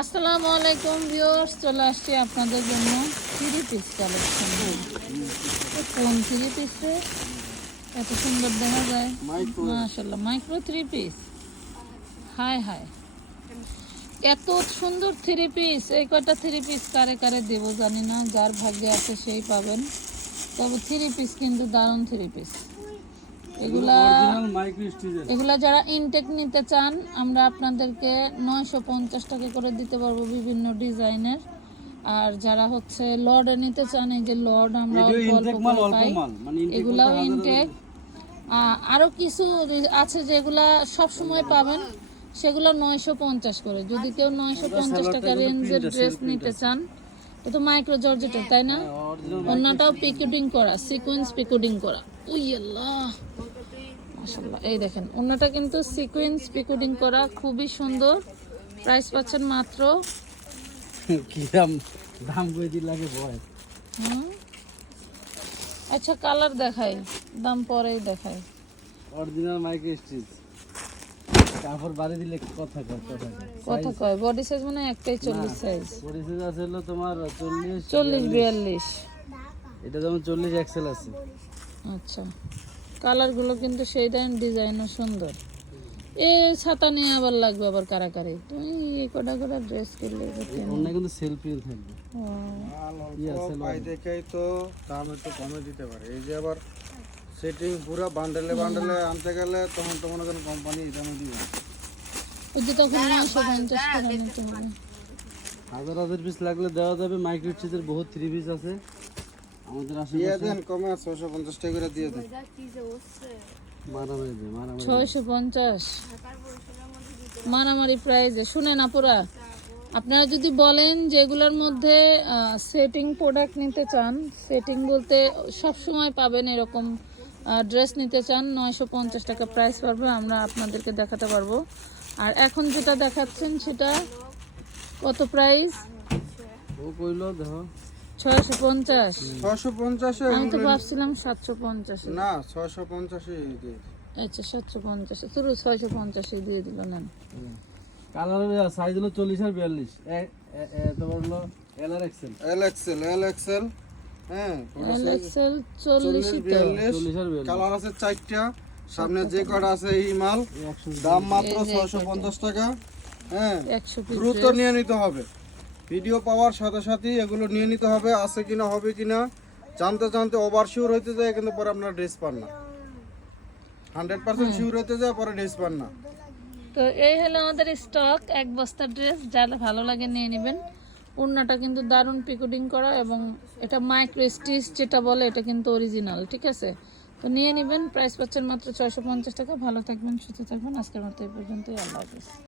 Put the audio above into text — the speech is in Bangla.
আসসালামু আলাইকুম ভিউয়ার্স চলে আসছি আপনাদের জন্য থ্রি পিস কালেকশন কোন থ্রি পিসে এত সুন্দর দেখা যায়। মাশাল্লাহ micro three piece high high এত সুন্দর থ্রি পিস এই কয়টা থ্রি পিস কারে কারে দেব জানি না যার ভাগ্যে আছে সেই পাবেন। তবে থ্রি পিস কিন্তু দারুণ থ্রি পিস এগুলা এগুলা যারা ইনটেক নিতে চান আমরা আপনাদেরকে নয়শো পঞ্চাশ টাকা করে দিতে পারব বিভিন্ন ডিজাইনের। আর যারা হচ্ছে লর্ডে নিতে চান এই যে লর্ড আমরা পাই। মানে ইনটেক এগুলাও ইনটেক আরও কিছু আছে যেগুলা সব সময় পাবেন সেগুলো নয়শো পঞ্চাশ করে। যদি কেউ নয়শো পঞ্চাশ টাকা রেঞ্জের ড্রেস নিতে চান এ তো মাইক্রো জর্জেটের তাই না? অন্যটাও পিকুডিং করা সিকোয়েন্স পিকুডিং করা। উই আল্লাহ! এই দেখেন অন্যটা কিন্তু সিকোয়েন্স পিকুডিং করা খুবই সুন্দর। প্রাইস পাচ্ছেন মাত্র। কি দাম দাম কই লাগে ভয়। হুম? আচ্ছা কালার দেখাই দাম পরেই দেখাই। Original micro stitch. কাপড় বাড়ি দিলে কথা কয় কথা কয়। কথা কয় বডি সাইজ মানে একটাই চল্লিশ সাইজ পরিস্থিতি আছে হলো তোমার চল্লিশ চল্লিশ বিয়াল্লিশ। এটা যেমন চল্লিশ এক্সেল আছে। আচ্ছা। কালারগুলো কিন্তু সেই টাইম ডিজাইনও সুন্দর। এ ছাতা নিয়ে আবার লাগবে আবার কারাকারি। তুমি এই কটা কটা ড্রেস কিনলে অন্য কিন্তু সেলফি থাকবে। পাই দেখেই তো দাম একটু কমে দিতে পারে। এই যে আবার সেটিং পুরো বান্ডেলে বান্ডেলে আনতে গেলে তখন তো মনে করেন কোম্পানি দামে দিবে। ওই যে তখন নয়শো পঞ্চাশ টাকা নিতে হবে। হাজার হাজার পিস লাগলে দেওয়া যাবে। মাইক্রো স্টিচের বহুত থ্রি পিস আছে। আমাদের দিয়ে দেন কমে ছয়শো পঞ্চাশ টাকা করে দিয়ে দেন। মারামারি দেয় মারামারি ছয়শো পঞ্চাশ। মারামারি প্রাইজে শুনেন আপুরা। আপনারা যদি বলেন যেগুলোর মধ্যে সেটিং প্রোডাক্ট নিতে চান সেটিং বলতে সব সময় পাবেন এরকম ড্রেস নিতে চান নয়শো পঞ্চাশ টাকা প্রাইস পারবে আমরা আপনাদেরকে দেখাতে পারব। আর এখন যেটা দেখাচ্ছেন সেটা কত প্রাইস ও কইলো দেখো। ছয়শো পঞ্চাশ। ছয়শো পঞ্চাশে আমি তো ভাবছিলাম সাতশো পঞ্চাশ। না ছয়শো পঞ্চাশে দিয়ে আচ্ছা সাতশো পঞ্চাশ। ছয়শো পঞ্চাশে দিয়ে দিল সাইজ হলো চল্লিশ আর বিয়াল্লিশ। তোমার হলো এল আর XL. L XL L XL হ্যাঁ এল এক্সেল চল্লিশ আর বিয়াল্লিশ। কালার আছে চারটা সামনে যে কটা আছে এই মাল দাম মাত্র ছয়শো পঞ্চাশ টাকা হ্যাঁ দ্রুত নিয়ে নিতে হবে। ভিডিও পাওয়ার সাথে সাথে এগুলো নিয়ে নিতে হবে আছে কিনা হবে কিনা জানতে জানতে ওভার শিওর হইতে যায় কিন্তু পরে আপনার ড্রেস পান না। হান্ড্রেড পার্সেন্ট শিওর হইতে যায় পরে ড্রেস পান না। তো এই হলো আমাদের স্টক এক বস্তা ড্রেস যার ভালো লাগে নিয়ে নেবেন। ওড়নাটা কিন্তু দারুণ পিকুডিং করা এবং এটা মাইক্রো স্টিচ যেটা বলে এটা কিন্তু অরিজিনাল ঠিক আছে? তো নিয়ে নেবেন প্রাইস পাচ্ছেন মাত্র ছয়শো পঞ্চাশ টাকা। ভালো থাকবেন সুস্থ থাকবেন। আজকের মতো এই পর্যন্তই আল্লাহ হাফিজ।